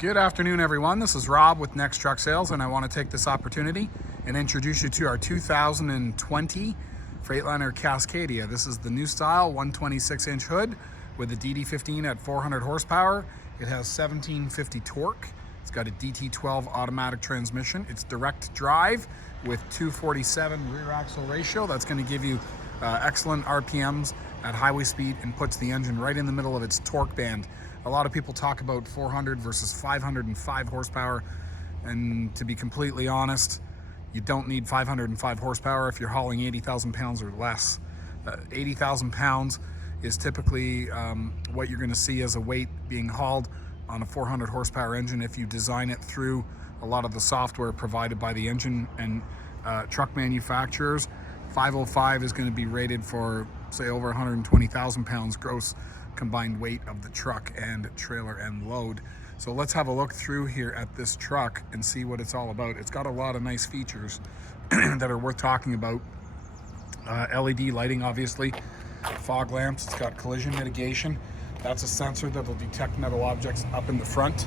Good afternoon, everyone. This is Rob with Next Truck Sales, and I want to take this opportunity and introduce you to our 2020 Freightliner Cascadia. This is the new style 126-inch hood with a DD15 at 400 horsepower. It has 1750 torque. It's got a DT12 automatic transmission. It's direct drive with 247 rear axle ratio. That's going to give you excellent RPMs at highway speed and puts the engine right in the middle of its torque band. A lot of people talk about 400 versus 505 horsepower, and to be completely honest, you don't need 505 horsepower if you're hauling 80,000 pounds or less. 80,000 pounds is typically what you're going to see as a weight being hauled on a 400 horsepower engine if you design it through a lot of the software provided by the engine and truck manufacturers. 505 is going to be rated for, say, over 120,000 pounds gross combined weight of the truck and trailer and load. So let's have a look through here at this truck and see what it's all about. It's got a lot of nice features that are worth talking about. LED lighting, obviously, fog lamps. It's got collision mitigation. That's a sensor that will detect metal objects up in the front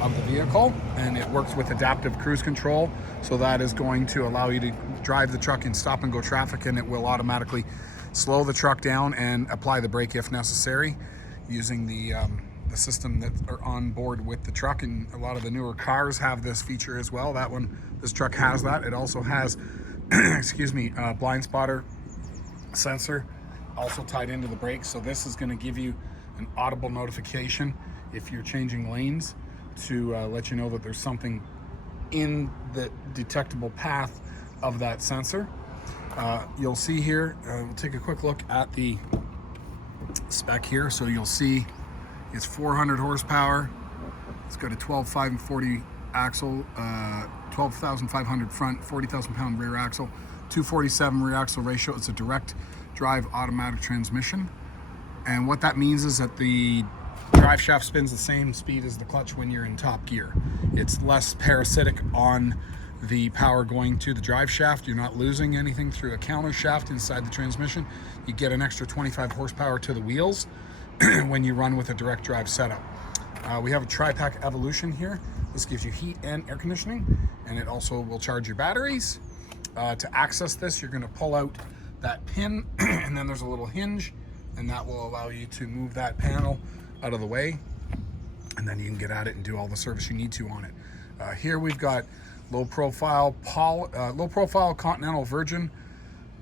of the vehicle, and it works with adaptive cruise control. So that is going to allow you to drive the truck in stop and go traffic, and it will automatically slow the truck down and apply the brake if necessary using the system that are on board with the truck. And a lot of the newer cars have this feature as well. This truck has that. It also has excuse me, blind spotter sensor also tied into the brakes. So this is going to give you an audible notification if you're changing lanes to let you know that there's something in the detectable path of that sensor. You'll see here, we'll take a quick look at the spec here. So you'll see it's 400 horsepower. It's got a 12,540 axle, 12,500 front, 40,000 pound rear axle, 247 rear axle ratio. It's a direct drive automatic transmission. And what that means is that the drive shaft spins the same speed as the clutch when you're in top gear. It's less parasitic on the power going to the drive shaft. You're not losing anything through a counter shaft inside the transmission. You get an extra 25 horsepower to the wheels when you run with a direct drive setup. We have a TRIPAC Evolution here. This gives you heat and air conditioning, and it also will charge your batteries. To access this, you're going to pull out that pin, and then there's a little hinge, and that will allow you to move that panel out of the way, and then you can get at it and do all the service you need to on it. Here we've got low profile Continental Virgin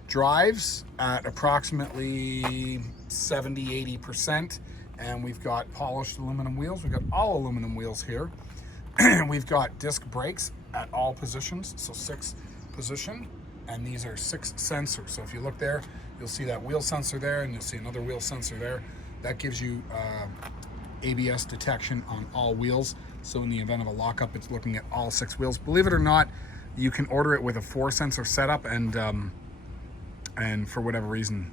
drives at approximately 70-80%, and we've got polished aluminum wheels. We've got all aluminum wheels here. We've got disc brakes at all positions, so 6 position, and these are 6 sensors. So if you look there, you'll see that wheel sensor there, and you'll see another wheel sensor there. That gives you ABS detection on all wheels. So in the event of a lockup, it's looking at all 6 wheels. Believe it or not, you can order it with a 4 sensor setup, and for whatever reason,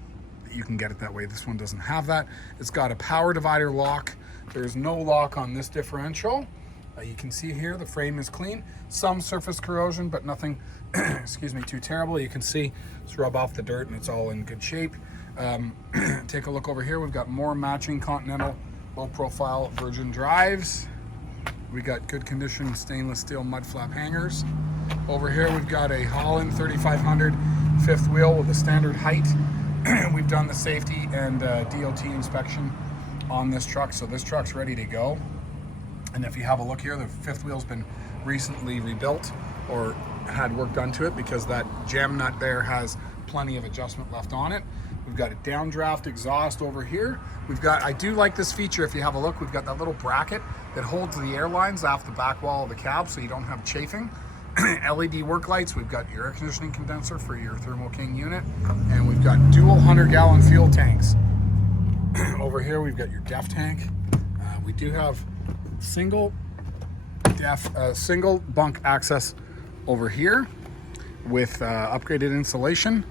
you can get it that way. This one doesn't have that. It's got a power divider lock. There's no lock on this differential. You can see here the frame is clean. Some surface corrosion, but nothing excuse me, too terrible. You can see it's rub off the dirt and it's all in good shape. Take a look over here. We've got more matching Continental low profile Virgin drives. We got good condition stainless steel mud flap hangers. Over here we've got a Holland 3500 fifth wheel with a standard height. We've done the safety and DOT inspection on this truck, so this truck's ready to go. And if you have a look here, the fifth wheel's been recently rebuilt or had work done to it because that jam nut there has plenty of adjustment left on it. We've got a downdraft exhaust over here. I do like this feature. If you have a look, we've got that little bracket that holds the air lines off the back wall of the cab so you don't have chafing. LED work lights. We've got your air conditioning condenser for your Thermo King unit, and we've got dual 100-gallon fuel tanks. Over here we've got your DEF tank. We do have single bunk access over here with upgraded insulation,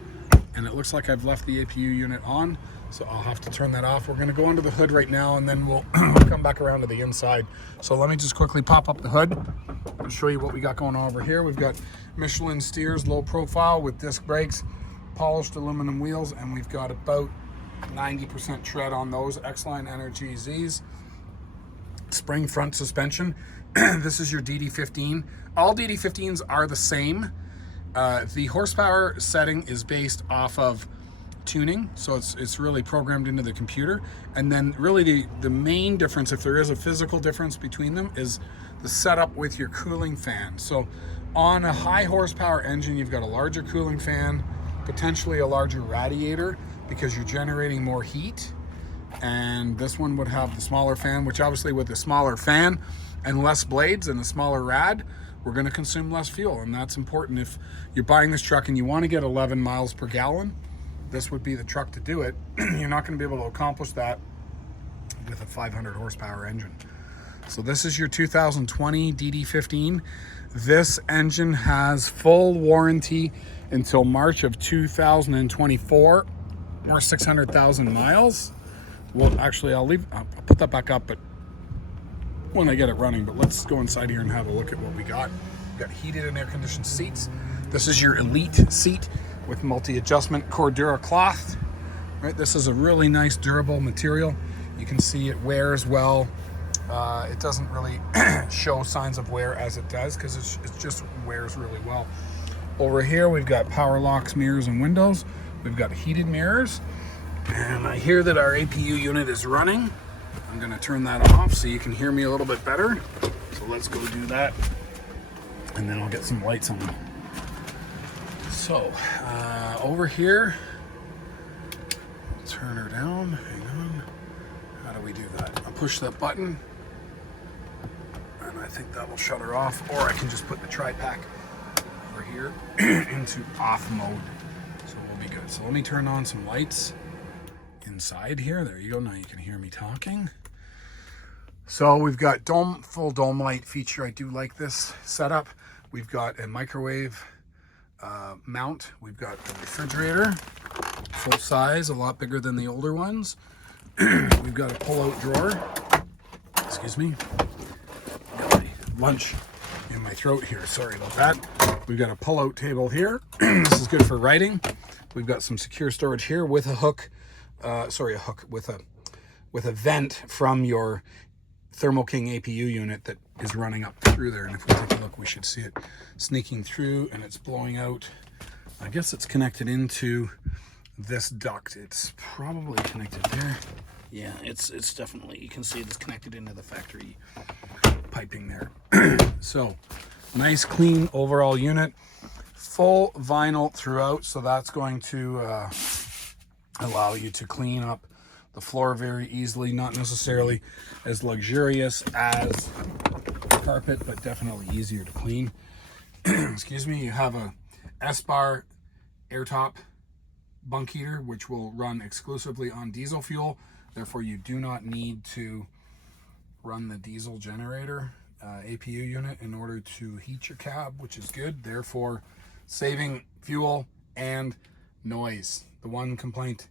and it looks like I've left the APU unit on, so I'll have to turn that off. We're going to go under the hood right now, and then we'll come back around to the inside. So let me just quickly pop up the hood and show you what we got going on over here. We've got Michelin steers, low profile with disc brakes, polished aluminum wheels, and we've got about 90% tread on those X-Line Energy Zs. spring front suspension. This is your DD15. All DD15s are the same. The horsepower setting is based off of tuning, so it's really programmed into the computer. And then really the main difference, if there is a physical difference between them, is the setup with your cooling fan. So on a high horsepower engine, you've got a larger cooling fan, potentially a larger radiator because you're generating more heat. And this one would have the smaller fan, which obviously with the smaller fan and less blades and the smaller rad, we're going to consume less fuel. And that's important. If you're buying this truck and you want to get 11 miles per gallon, this would be the truck to do it. You're not going to be able to accomplish that with a 500 horsepower engine. So this is your 2020 DD15. This engine has full warranty until March of 2024, or 600,000 miles. Well, actually, I'll put that back up, but when I get it running. But let's go inside here and have a look at what we got. We've got heated and air-conditioned seats. This is your Elite seat with multi-adjustment Cordura cloth. Right, this is a really nice durable material. You can see it wears well. It doesn't really show signs of wear as it does because it just wears really well. Over here we've got power locks, mirrors, and windows. We've got heated mirrors, and I hear that our APU unit is running. I'm going to turn that off so you can hear me a little bit better. So let's go do that, and then I'll get some lights on. So over here, turn her down. Hang on. How do we do that? I'll push that button, and I think that will shut her off. Or I can just put the TRIPAC over here into off mode. So we'll be good. So let me turn on some lights inside here. There you go. Now you can hear me talking. So we've got full dome light feature. I do like this setup. We've got a microwave mount. We've got the refrigerator, full size, a lot bigger than the older ones. We've got a pull-out drawer. Excuse me. Got my lunch in my throat here. Sorry about that. We've got a pull-out table here. This is good for writing. We've got some secure storage here with a hook. With a vent from your Thermo King APU unit that is running up through there. And if we take a look, we should see it sneaking through, and it's blowing out. I guess it's connected into this duct. It's probably connected there. Yeah, it's definitely, you can see it's connected into the factory piping there. So nice clean overall unit, full vinyl throughout. So that's going to allow you to clean up the floor very easily. Not necessarily as luxurious as carpet, but definitely easier to clean. Excuse me. You have a S-bar airtop bunk heater, which will run exclusively on diesel fuel. Therefore, you do not need to run the diesel generator APU unit in order to heat your cab, which is good. Therefore, saving fuel and noise. The one complaint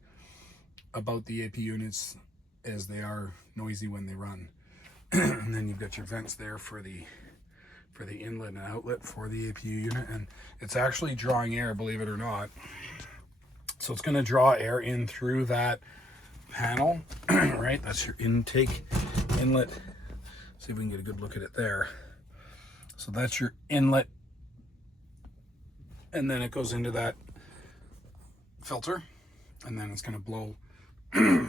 about the APU units is they are noisy when they run. And then you've got your vents there for the inlet and outlet for the APU unit, and it's actually drawing air, believe it or not. So it's going to draw air in through that panel. Right, that's your intake inlet. See if we can get a good look at it there. So that's your inlet, and then it goes into that filter, and then it's going to blow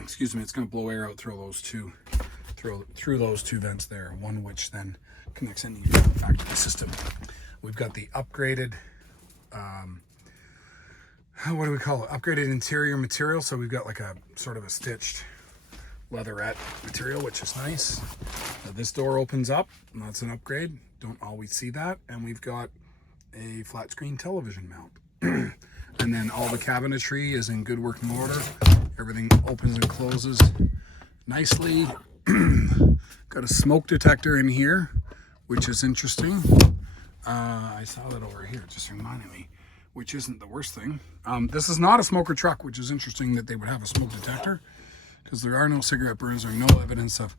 excuse me, it's going to blow air out through those two vents there, one which then connects into your factory system. We've got the upgraded what do we call it? Upgraded interior material. So we've got like a sort of a stitched leatherette material, which is nice. This door opens up, and that's an upgrade. Don't always see that. And we've got a flat screen television mount. And then all the cabinetry is in good working order. Everything opens and closes nicely. Got a smoke detector in here, which is interesting. I saw that over here, it just reminded me, which isn't the worst thing. This is not a smoker truck, which is interesting that they would have a smoke detector, because there are no cigarette burns or no evidence of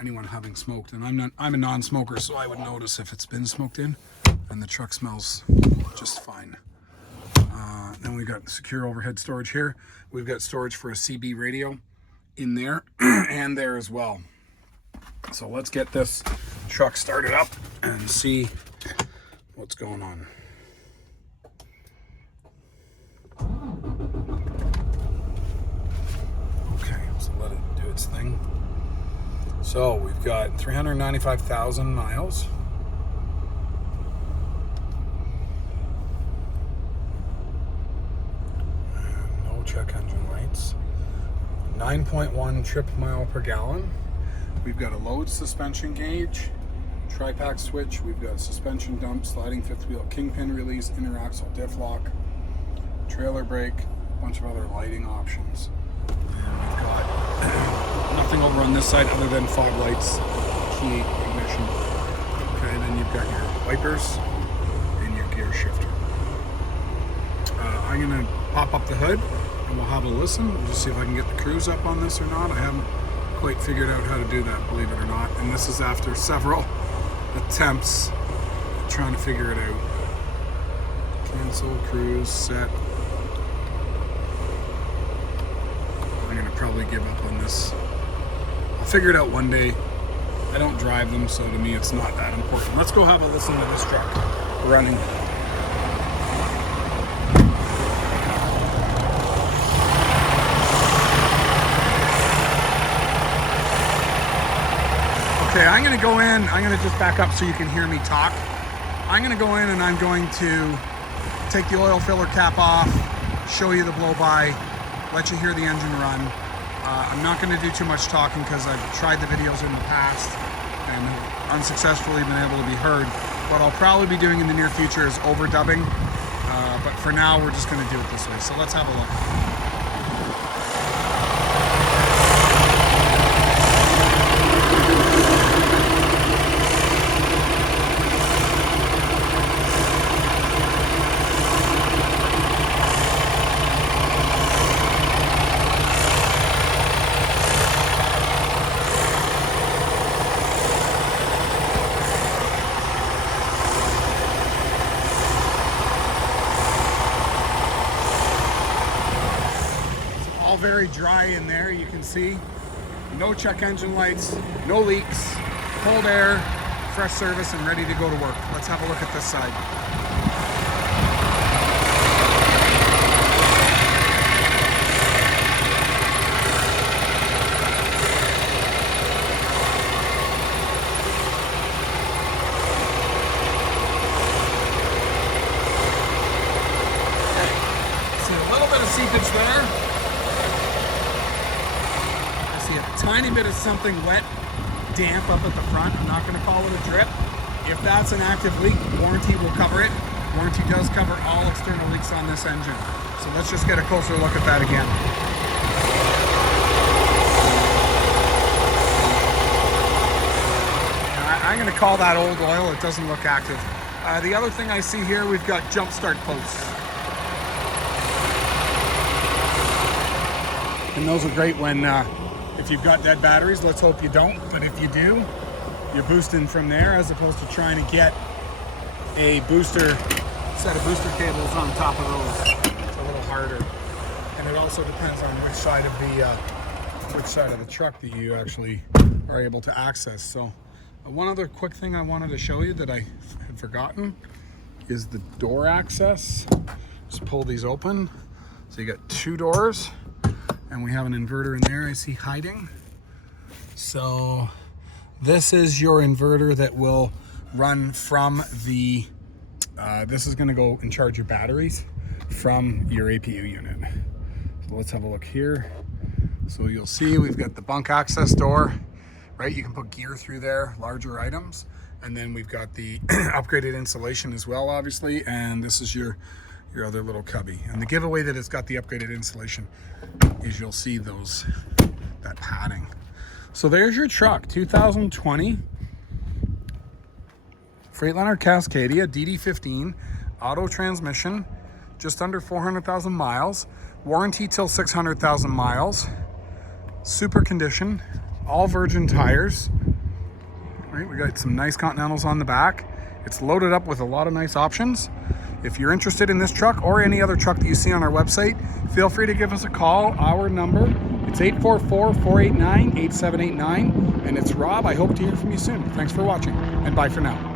anyone having smoked. And I'm a non-smoker, so I would notice if it's been smoked in, and the truck smells just fine. Then we've got secure overhead storage here. We've got storage for a CB radio in there and there as well. So let's get this truck started up and see what's going on. Okay, so let it do its thing. So we've got 395,000 miles. No check engine lights. 9.1 trip mile per gallon. We've got a load suspension gauge, TRIPAC switch. We've got a suspension dump, sliding fifth wheel, kingpin release, interaxle diff lock, trailer brake, a bunch of other lighting options. And we've got nothing over on this side other than fog lights, key ignition. Okay, then you've got your wipers and your gear shifter. I'm gonna pop up the hood and we'll have a listen. We'll just see if I can get the cruise up on this or not. I haven't quite figured out how to do that, believe it or not. And this is after several attempts trying to figure it out. Cancel, cruise, set. I'm gonna probably give up on this. I'll figure it out one day. I don't drive them, so to me it's not that important. Let's go have a listen to this truck running. Okay, I'm gonna go in, I'm gonna just back up so you can hear me talk. I'm gonna go in and I'm going to take the oil filler cap off, show you the blow-by, let you hear the engine run. I'm not gonna do too much talking because I've tried the videos in the past and have unsuccessfully been able to be heard. What I'll probably be doing in the near future is overdubbing, but for now we're just gonna do it this way. So let's have a look. Very dry in there, you can see. No check engine lights, no leaks, cold air, fresh service, and ready to go to work. Let's have a look at this side. Okay. See a little bit of seepage there. Tiny bit of something wet, damp up at the front. I'm not going to call it a drip. If that's an active leak, warranty will cover it. Warranty does cover all external leaks on this engine. So let's just get a closer look at that again. I'm going to call that old oil. It doesn't look active. The other thing I see here, we've got jump start posts. And those are great when if you've got dead batteries. Let's hope you don't, but if you do, you're boosting from there as opposed to trying to get a set of booster cables on top of those. It's a little harder. And it also depends on which side of the truck that you actually are able to access. So one other quick thing I wanted to show you that I had forgotten is the door access. Just pull these open. So you got two doors. And we have an inverter in there I see hiding. So this is your inverter that will run from the, this is gonna go and charge your batteries from your APU unit. So let's have a look here. So you'll see we've got the bunk access door, right? You can put gear through there, larger items. And then we've got the upgraded insulation as well, obviously. And this is your other little cubby. And the giveaway that it's got the upgraded insulation is you'll see that padding. So there's your truck, 2020 Freightliner Cascadia DD15, auto transmission, just under 400,000 miles, warranty till 600,000 miles, super condition, all virgin tires. Right, we got some nice Continentals on the back. It's loaded up with a lot of nice options. If you're interested in this truck or any other truck that you see on our website, feel free to give us a call. Our number, it's 844-489-8789, and it's Rob. I hope to hear from you soon. Thanks for watching, and bye for now.